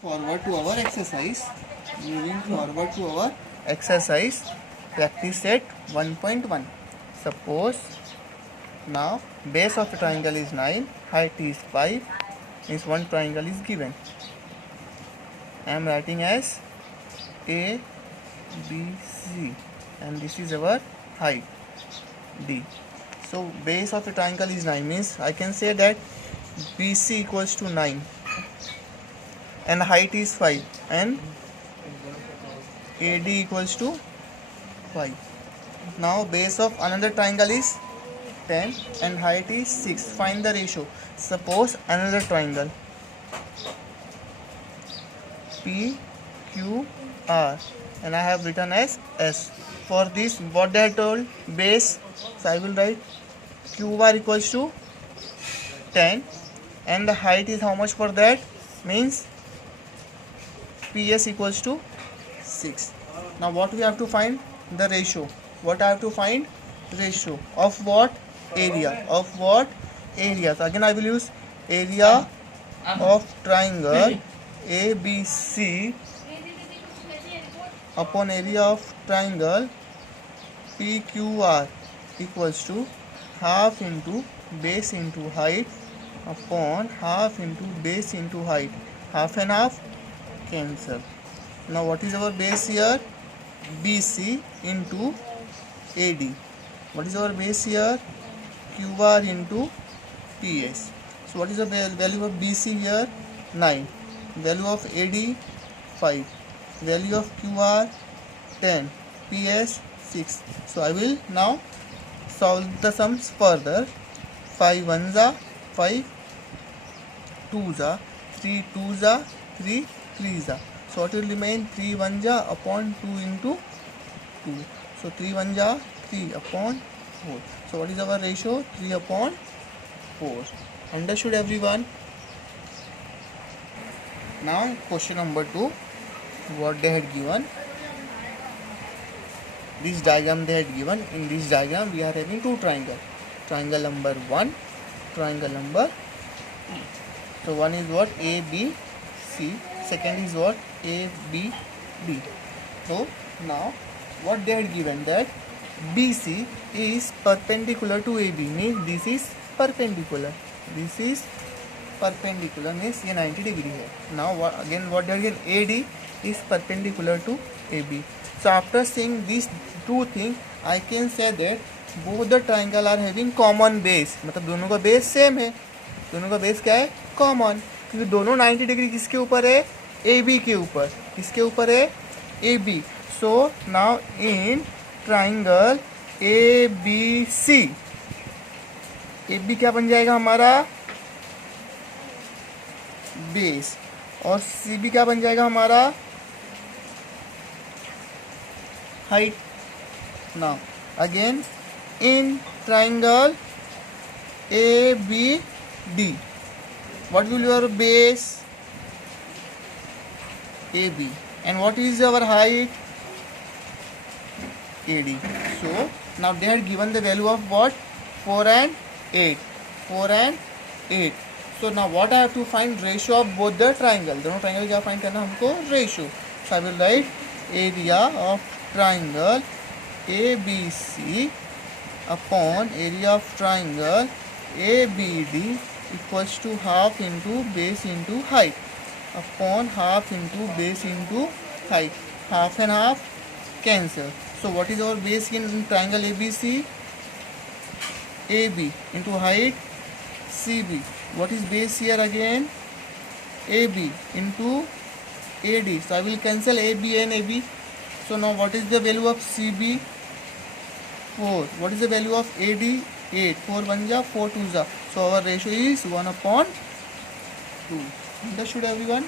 Forward to our exercise. Moving forward to our exercise. Practice set 1.1. Suppose now base of the triangle is 9, height is 5, means one triangle is given. I am writing as A, B, C, and this is our height D. So base of the triangle is 9, means I can say that BC equals to 9 and height is 5 and AD equals to 5. Now base of another triangle is 10 and height is 6. Find the ratio. Suppose another triangle PQR and I have written as S. For this, what they are told, base, so I will write QR equals to 10 and the height is how much for that, means PS equals to 6. Now what we have to find? The ratio. What I have to find? Ratio of what? Area. Of what? Area. So again I will use area of triangle ABC upon area of triangle PQR equals to half into base into height upon half into base into height. Half and half cancel. Now what is our base here? BC into AD. What is our base here? QR into PS. So what is the value of BC here? 9. Value of AD 5. Value of QR 10. PS 6. So I will now solve the sums further. 5 1s are 5, 2s are 3 2s are 3 3s are. So what will remain? 3 1s are upon 2 into 2. So 3 1s are 3 upon 4. So what is our ratio? 3 upon 4. Understood everyone? Now question number 2. What they had given. This diagram they had given. In this diagram we are having two triangles. Triangle number 1, triangle number 2. So one is what? ABC. Second is what? ABD. So now what they had given, that BC is perpendicular to AB, means this is perpendicular. This is perpendicular means ये 90 degree है. Now what they had given, AD is perpendicular to AB. So after seeing these two things, I can say that both the triangle are having common base. मतलब दोनों का base same है. दोनों का base क्या है? Common. क्योंकि दोनों 90 डिग्री किसके ऊपर है? AB के ऊपर. किसके ऊपर है? AB. So now in triangle ABC, AB क्या बन जाएगा हमारा? बेस. और CB क्या बन जाएगा हमारा? Height. Now again in triangle ABD, what will your base? AB. And what is our height? AD. So now they had given the value of what? 4 and 8. 4 and 8. So now what I have to find? Ratio of both the triangle. दोनों triangle क्या find करना हमको? Ratio. So I will write area of triangle ABC upon area of triangle ABD equals to half into base into height upon half into base into height. Half and half cancel. So what is our base in triangle ABC? AB into height CB. What is base here again? AB into AD. So I will cancel AB and AB. So now what is the value of CB? 4. What is the value of AD? 8. 4 1s are 4 2s are. So our ratio is 1 upon 2. Understood everyone?